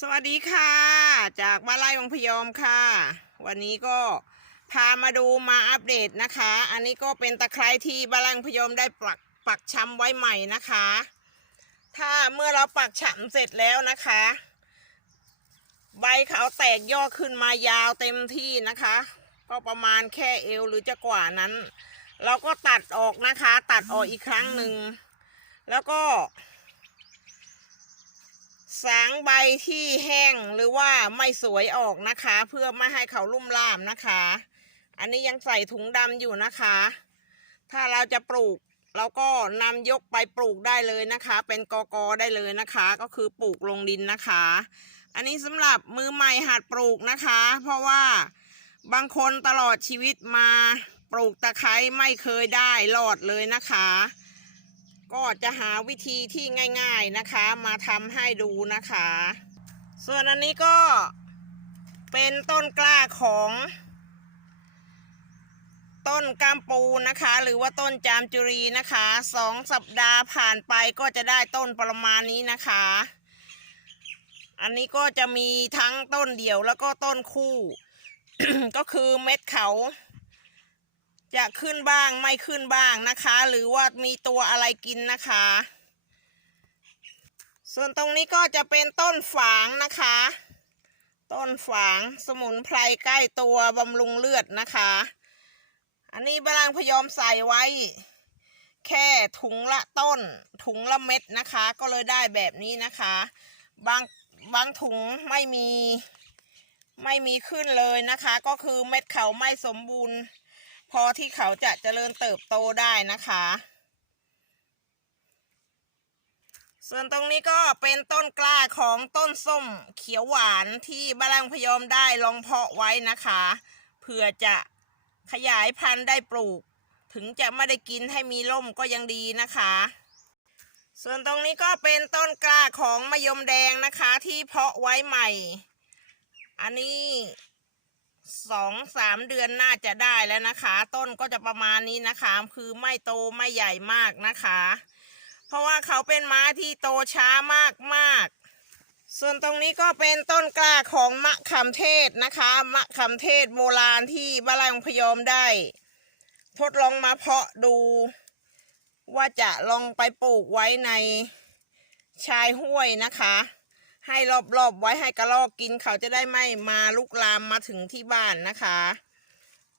สวัสดีค่ะ จากบ้านไร่วังพยอมค่ะ วันนี้ก็พามาดูมาอัปเดตนะคะ อันนี้ก็เป็นตะไคร้ที่บ้านไร่วังพยอมได้ปักปักชำไว้ใหม่นะคะ ถ้าเมื่อเราปักฉำเสร็จแล้วนะคะ ใบเขาแตกยอดขึ้นมายาวเต็มที่นะคะ ก็ประมาณแค่เอวหรือจะกว่านั้น เราก็ตัดออกนะคะ ตัดออกอีกครั้งหนึ่งแล้วก็ สางใบที่แห้งหรือว่าไม่สวยออกนะคะ เพื่อไม่ให้เขาลุ่มล่ามนะคะ อันนี้ยังใส่ถุงดำอยู่นะคะ ถ้าเราจะปลูกเราก็นำยกไปปลูกได้เลยนะคะ เป็นกอกอได้เลยนะคะ ก็คือปลูกลงดินนะคะ อันนี้สำหรับมือใหม่หัดปลูกนะคะ เพราะว่าบางคนตลอดชีวิตมาปลูกตะไคร้ไม่เคยได้รอดเลยนะคะ ก็จะหาวิธีที่ง่าย ๆนะคะ มาทำให้ดูนะคะ ส่วนอันนี้ก็เป็นต้นกล้าของ ต้นกามปูนะคะ หรือว่าต้นจามจุรีนะคะสองสัปดาห์ผ่านไปก็จะได้ต้นประมาณนี้นะคะ อันนี้ก็จะมีทั้งต้นเดี่ยวแล้วก็ต้นคู่ ก็คือเม็ดเขา จะขึ้นบ้างไม่ขึ้นบ้างนะคะ หรือว่ามีตัวอะไรกินนะคะ ส่วนตรงนี้ก็จะเป็นต้นฝางนะคะ ต้นฝางสมุนไพรใกล้ตัวบำรุงเลือดนะคะ อันนี้บาลังพยอมใส่ไว้ แค่ถุงละต้น ถุงละเม็ดนะคะ ก็เลยได้แบบนี้นะคะ บางบางถุงไม่มีไม่มีขึ้นเลยนะคะ ก็คือเม็ดเขาไม่สมบูรณ์ พอที่เขาจะเจริญเติบโตได้นะคะ ส่วนตรงนี้ก็เป็นต้นกล้าของต้นส้มเขียวหวานที่บาลังพยอมได้ลองเพาะไว้นะคะเพื่อจะขยายพันธุ์ได้ปลูก ถึงจะไม่ได้กินให้มีร่มก็ยังดีนะคะ ส่วนตรงนี้ก็เป็นต้นกล้าของมะยมแดงนะคะที่เพาะไว้ใหม่ อันนี้ สองสามเดือนน่าจะได้แล้วนะคะ ต้นก็จะประมาณนี้นะคะ คือไม่โตไม่ใหญ่มากนะคะ เพราะว่าเขาเป็นม้าที่โตช้ามากมากส่วนตรงนี้ก็เป็นต้นกล้าของมะขามเทศนะคะ มะขามเทศโบราณที่บ้านลังพยอมได้ ทดลองมาเพาะดู ว่าจะลองไปปลูกไว้ในชายห้วยนะคะ ให้รอบๆไว้ให้กระรอกกินเขาจะได้ไม่มาลุกลามมาถึงที่บ้านนะคะ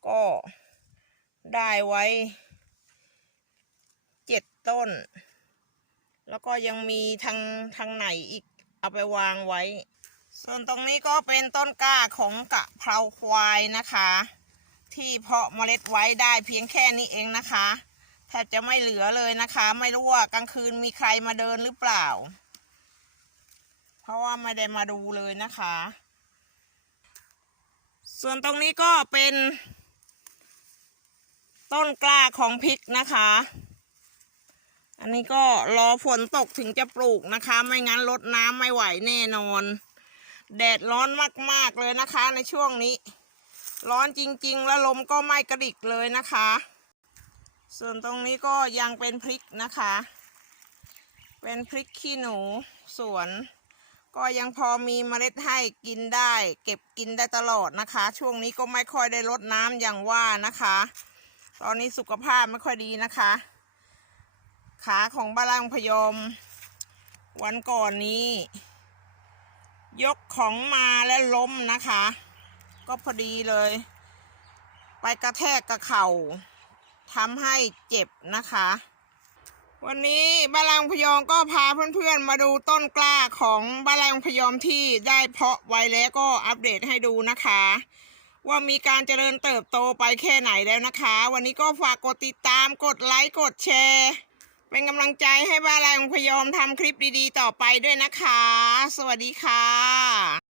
ก็ได้ไว้เจ็ดต้น แล้วก็ยังมีทางทางไหนอีกเอาไปวางไว้ ส่วนตรงนี้ก็เป็นต้นกล้าของกะเพราควายนะคะ ที่เพาะเมล็ดไว้ได้เพียงแค่นี้เองนะคะแทบจะไม่เหลือเลยนะคะ ไม่รู้ว่ากลางคืนมีใครมาเดินหรือเปล่า เพราะว่าไม่ได้มาดูเลยนะคะ ส่วนตรงนี้ก็เป็น ต้นกล้าของพริกนะคะ อันนี้ก็รอฝนตกถึงจะปลูกนะคะ ไม่งั้นรดน้ำไม่ไหวแน่นอน แดดร้อนมากๆเลยนะคะในช่วงนี้ ร้อนจริงๆ แล้วลมก็ไม่กระดิกเลยนะคะ ส่วนตรงนี้ก็ยังเป็นพริกนะคะ เป็นพริกขี้หนูสวน ก็ยังพอมีเมล็ดให้กินได้ เก็บกินได้ตลอดนะคะ ช่วงนี้ก็ไม่ค่อยได้รดน้ำอย่างว่านะคะ ตอนนี้สุขภาพไม่ค่อยดีนะคะ ขาของบ้าลังพยอมวันก่อนนี้ ยกของมาแล้วล้มนะคะ ก็พอดีเลย ไปกระแทกกับเข่าทำให้เจ็บนะคะ วันนี้บ้านลังพยอมก็พาเพื่อนๆมาดูต้นกล้าของบ้านลังพยอมที่ได้เพาะไว้แล้วก็อัปเดตให้ดูนะคะ ว่ามีการเจริญเติบโตไปแค่ไหนแล้วนะคะ วันนี้ก็ฝากกดติดตามกดไลค์กดแชร์ เป็นกำลังใจให้บ้านลังพยอมทำคลิปดีๆต่อไปด้วยนะคะ สวัสดีค่ะ